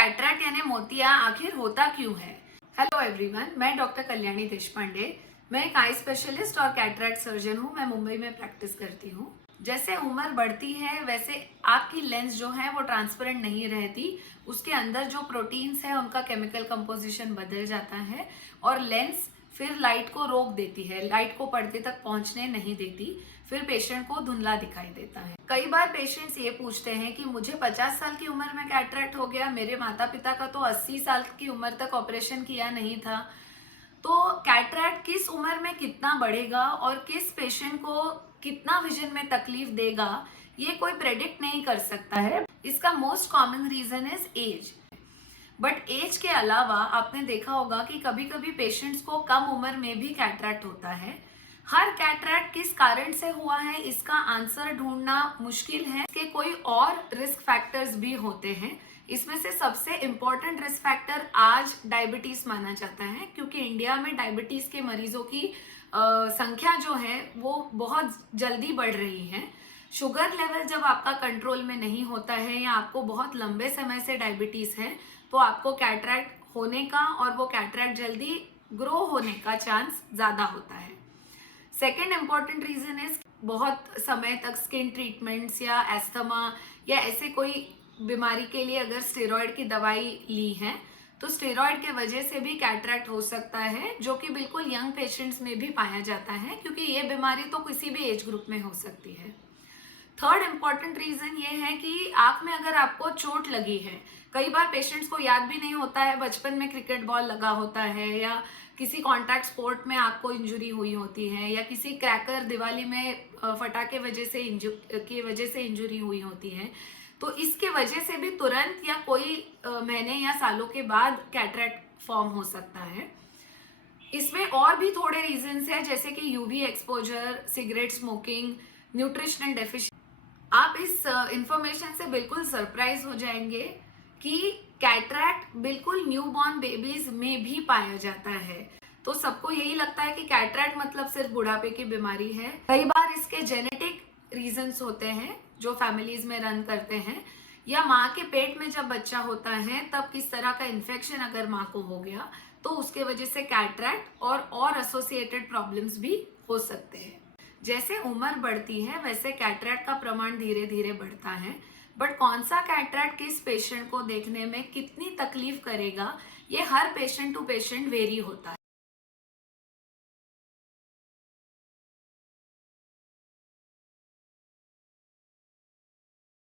Cataract यानी मोतिया आखिर होता क्यों है? हेलो एवरीवन, मैं डॉक्टर कल्याणी देशपांडे। मैं एक आई स्पेशलिस्ट और कैटरैक्ट सर्जन हूँ। मैं मुंबई में प्रैक्टिस करती हूँ। जैसे उम्र बढ़ती है वैसे आपकी लेंस जो है वो ट्रांसपेरेंट नहीं रहती। उसके अंदर जो प्रोटीन्स है उनका केमिकल कंपोजिशन बदल जाता है और लेंस फिर लाइट को रोक देती है, लाइट को पर्दे तक पहुंचने नहीं देती। फिर पेशेंट को धुंधला दिखाई देता है। कई बार पेशेंट्स ये पूछते हैं कि मुझे 50 साल की उम्र में कैटरैक्ट हो गया, मेरे माता पिता का तो 80 साल की उम्र तक ऑपरेशन किया नहीं था। तो कैटरैक्ट किस उम्र में कितना बढ़ेगा और किस पेशेंट को कितना विजन में तकलीफ देगा, ये कोई प्रेडिक्ट नहीं कर सकता है। इसका most common reason is age. But age के अलावा आपने देखा होगा कि कभी कभी पेशेंट्स को कम उम्र में भी कैटरैक्ट होता है। हर कैटरैक्ट किस कारण से हुआ है इसका आंसर ढूंढना मुश्किल है। इसके कोई और रिस्क फैक्टर्स भी होते हैं। इसमें से सबसे इम्पोर्टेंट रिस्क फैक्टर आज डायबिटीज माना जाता है, क्योंकि इंडिया में डायबिटीज के मरीजों की संख्या जो है वो बहुत जल्दी बढ़ रही है। शुगर लेवल जब आपका कंट्रोल में नहीं होता है या आपको बहुत लंबे समय से डायबिटीज है तो आपको कैटरैक्ट होने का और वो कैटरैक्ट जल्दी ग्रो होने का चांस ज्यादा होता है। सेकेंड इम्पॉर्टेंट रीजन इज बहुत समय तक स्किन ट्रीटमेंट्स या एस्थमा या ऐसे कोई बीमारी के लिए अगर स्टेरॉयड की दवाई ली है तो स्टेरॉयड के वजह से भी कैटरैक्ट हो सकता है, जो कि बिल्कुल यंग पेशेंट्स में भी पाया जाता है, क्योंकि ये बीमारी तो किसी भी एज ग्रुप में हो सकती है। थर्ड इम्पॉर्टेंट रीजन ये है कि आंख में अगर आपको चोट लगी है, कई बार पेशेंट्स को याद भी नहीं होता है बचपन में क्रिकेट बॉल लगा होता है या किसी कॉन्टैक्ट स्पोर्ट में आपको इंजुरी हुई होती है या किसी क्रैकर दिवाली में फटाके की वजह से इंजुरी हुई होती है, तो इसके वजह से भी तुरंत या कोई महीने या सालों के बाद कैटरैक्ट फॉर्म हो सकता है। इसमें और भी थोड़े रीजंस हैं, जैसे कि UV exposure, cigarette smoking, nutritional deficiency. आप इस इंफॉर्मेशन से बिल्कुल सरप्राइज हो जाएंगे कि कैटरैक्ट बिल्कुल न्यूबॉर्न बेबीज में भी पाया जाता है। तो सबको यही लगता है कि कैटरैक्ट मतलब सिर्फ बुढ़ापे की बीमारी है। कई बार इसके जेनेटिक रीजंस होते हैं जो फैमिलीज में रन करते हैं, या माँ के पेट में जब बच्चा होता है तब किस तरह का इन्फेक्शन अगर माँ को हो गया तो उसके वजह से कैटरैक्ट और एसोसिएटेड प्रॉब्लम्स भी हो सकते हैं। जैसे उम्र बढ़ती है वैसे कैटरैक्ट का प्रमाण धीरे धीरे बढ़ता है, बट कौन सा कैटरैक्ट किस पेशेंट को देखने में कितनी तकलीफ करेगा ये हर पेशेंट टू पेशेंट वेरी होता है।